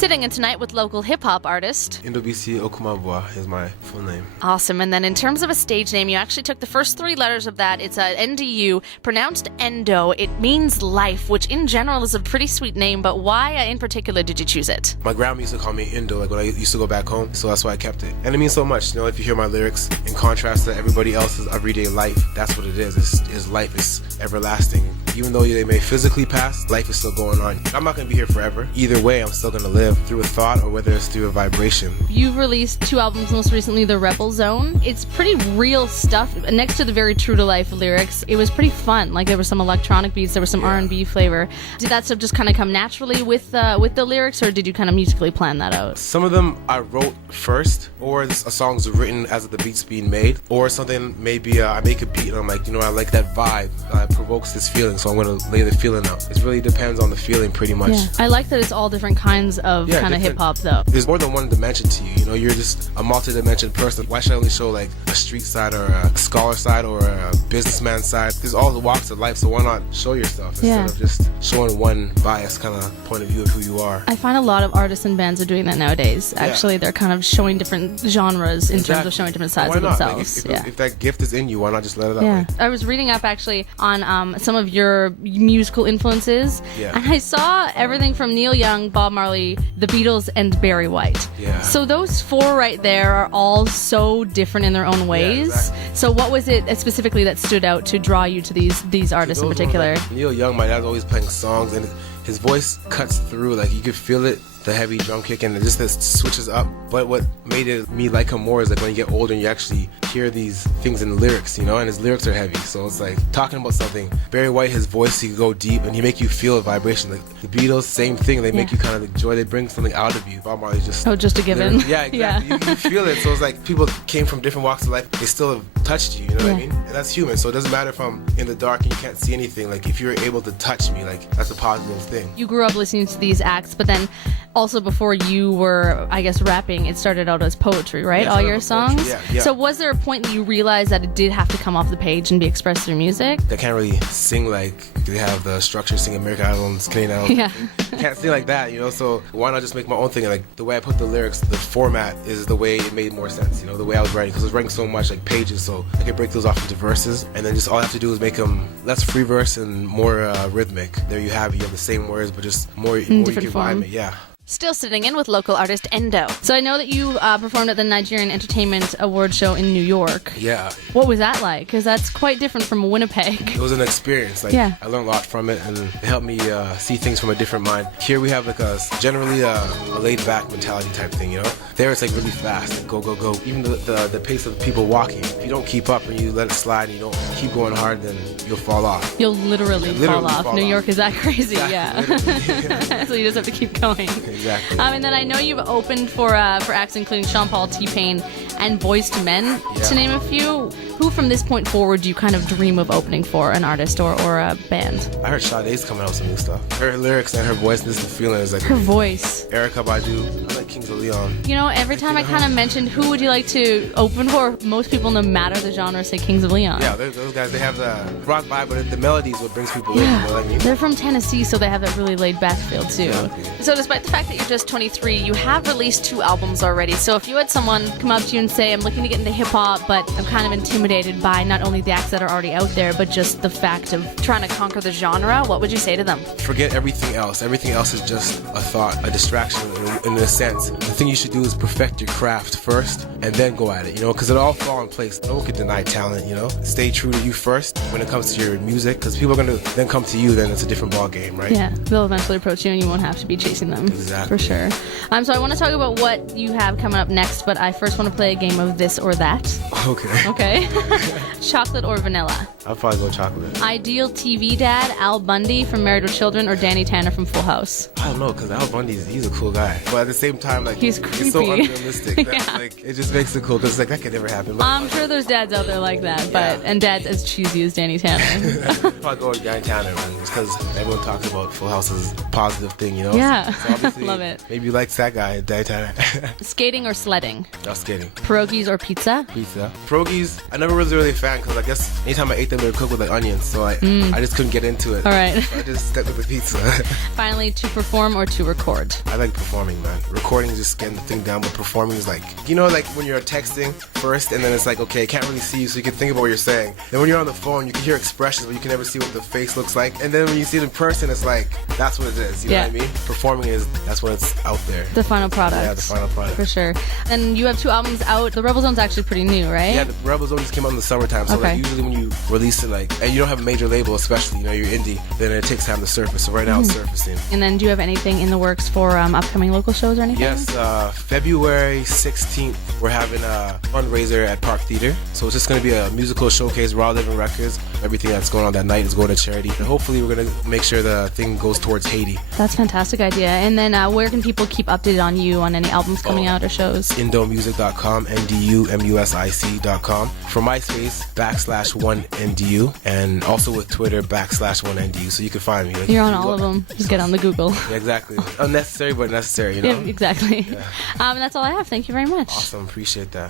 Sitting in tonight with local hip-hop artist Endo is my full name. Awesome. And then in terms of a stage name, you actually took the first three letters of that. It's a NDU, pronounced Endo. It means life, which in general is a pretty sweet name, but why in particular did you choose it? My grandma used to call me Endo, like when I used to go back home, so that's why I kept it. And it means so much, you know, if you hear my lyrics, in contrast to everybody else's everyday life, that's what it is. It's life, it's everlasting. Even though they may physically pass, life is still going on. I'm not going to be here forever. Either way, I'm still going to live through a thought or whether it's through a vibration. You've released 2 albums, most recently The Rebel Zone. It's pretty real stuff. Next to the very true-to-life lyrics, it was pretty fun. Like there were some electronic beats, there was some R&B flavor. Did that stuff just kind of come naturally with the lyrics, or did you kind of musically plan that out? Some of them I wrote first, or a song's written as the beat's being made, or something maybe I make a beat and I'm like, you know, I like that vibe. It provokes this feeling, so I'm going to lay the feeling out. It really depends on the feeling pretty much. Yeah. I like that it's all different kinds of kind of hip-hop though. There's more than one dimension to you, you know, you're just a multi-dimensional person. Why should I only show like a street side or a scholar side or a businessman side? There's all the walks of life, so why not show yourself instead of just showing one biased kind of point of view of who you are? I find a lot of artists and bands are doing that nowadays. Actually, they're kind of showing different genres in terms of showing different sides of themselves. Like if that gift is in you, why not just let it out? Yeah. I was reading up actually on some of your musical influences, and I saw everything from Neil Young, Bob Marley, The Beatles, and Barry White. Yeah. So those 4 right there are all so different in their own ways. Yeah, exactly. So what was it specifically that stood out to draw you to these artists in particular? Like Neil Young, my dad's always playing songs, and his voice cuts through. Like you could feel it, the heavy drum kick, and it just switches up. But what made me like him more is like when you get older and you actually hear these things in the lyrics, you know, and his lyrics are heavy. So it's like talking about something. Barry White, his voice, he could go deep and he make you feel a vibration. Like the Beatles, same thing. They make you kind of like joy. They bring something out of you. Bob Marley just a given. Yeah, exactly. You feel it. So it's like people came from different walks of life. They still have touched you. You know what I mean? And that's human. So it doesn't matter if I'm in the dark and you can't see anything. Like if you're able to touch me, like that's a positive thing. You grew up listening to these acts, but then also before you were, I guess, rapping, it started out as poetry, right? Yeah, all your songs? Yeah. So was there a point that you realized that it did have to come off the page and be expressed through music? They can't really sing like they have the structure, sing American Idols, Canadian Idols. Yeah. Can't sing like that, you know? So why not just make my own thing? And like the way I put the lyrics, the format is the way it made more sense, you know, the way I was writing. Because I was writing so much, like pages, so I could break those off into verses. And then just all I have to do is make them less free verse and more rhythmic. There you have it. You have the same words, but just more you can rhyme it. Yeah. Still sitting in with local artist Endo. So I know that you performed at the Nigerian Entertainment Award Show in New York. Yeah. What was that like? Because that's quite different from Winnipeg. It was an experience. Like I learned a lot from it, and it helped me see things from a different mind. Here we have like generally a laid-back mentality type thing, you know? There it's like really fast, like go, go, go. Even the pace of people walking. If you don't keep up and you let it slide and you don't keep going hard, then you'll fall off. You'll literally fall off. New York is that crazy, exactly, So you just have to keep going. Exactly. And then I know you've opened for acts including Sean Paul, T-Pain, and Boyz II Men, to name a few. Who from this point forward do you kind of dream of opening for, an artist or a band? I heard Sade's coming out with some new stuff. Her lyrics and her voice, this is the feeling. Is like her voice. Erykah Badu. I like Kings of Leon. You know, every time I kind of mentioned who would you like to open for, most people, no matter the genre, say Kings of Leon. Yeah, those guys, they have the rock vibe, but the melody is what brings people in, you know what I mean? They're from Tennessee, so they have that really laid-back feel, too. Exactly. So despite the fact that you're just 23, you have released 2 albums already. So if you had someone come up to you and say, I'm looking to get into hip-hop, but I'm kind of intimidated by not only the acts that are already out there, but just the fact of trying to conquer the genre, what would you say to them? Forget everything else. Everything else is just a thought, a distraction in a sense. The thing you should do is perfect your craft first and then go at it, you know, because it all fall in place. No one can deny talent, you know. Stay true to you first when it comes to your music, because people are going to then come to you, then it's a different ball game, right? Yeah, they'll eventually approach you and you won't have to be chasing them. Exactly. For sure. So I want to talk about what you have coming up next, but I first want to play a game of this or that. Okay. Chocolate or vanilla? I'll probably go chocolate. Ideal TV dad, Al Bundy from Married with Children, or Danny Tanner from Full House? I don't know, because Al Bundy, he's a cool guy. But at the same time, time, like, He's it's so creepy. unrealistic. That, Yeah. like, it just makes it cool because, like, that could never happen. But, I'm sure there's dads out there like that, but and dads as cheesy as Danny Tanner. probably go with Danny Tanner, man, just because everyone talks about Full House as a positive thing, you know? Yeah. So obviously, Love it. maybe you likes that guy, Danny Tanner. Skating or sledding? Not skating. Pierogies or pizza? Pizza. Pierogies, I never was really a fan because I guess anytime I ate them, they were cooked with like onions, so I just couldn't get into it. All right. So I just stuck with the pizza. Finally, to perform or to record? I like performing, man. Recording is just getting the thing down, but performing is like, you know, like when you're texting first and then it's like, okay, I can't really see you, so you can think about what you're saying. Then when you're on the phone, you can hear expressions, but you can never see what the face looks like. And then when you see it in person, it's like, that's what it is, you know what I mean? Performing is, that's when it's out there. The final product. Yeah, the final product. For sure. And you have 2 albums out. The Rebel Zone's actually pretty new, right? Yeah, the Rebel Zone just came out in the summertime, so Okay. like usually when you release it, like, and you don't have a major label, especially, you know, you're indie, then it takes time to surface. So right now it's surfacing. And then do you have anything in the works for upcoming local shows or anything? Yes, February 16th, we're having a fundraiser at Park Theater. So it's just going to be a musical showcase, Raw Living Records. Everything that's going on that night is going to charity. And hopefully we're going to make sure the thing goes towards Haiti. That's a fantastic idea. And then where can people keep updated on you, on any albums coming out or shows? Endomusic.com, NDU-MUSIC.com. For MySpace, /1NDU. And also with Twitter, /1NDU. So you can find me. Like, You're on all of them. Just get on the Google. Yeah, exactly. Unnecessary, but necessary, you know? Yeah, exactly. Yeah. And that's all I have. Thank you very much. Awesome. Appreciate that.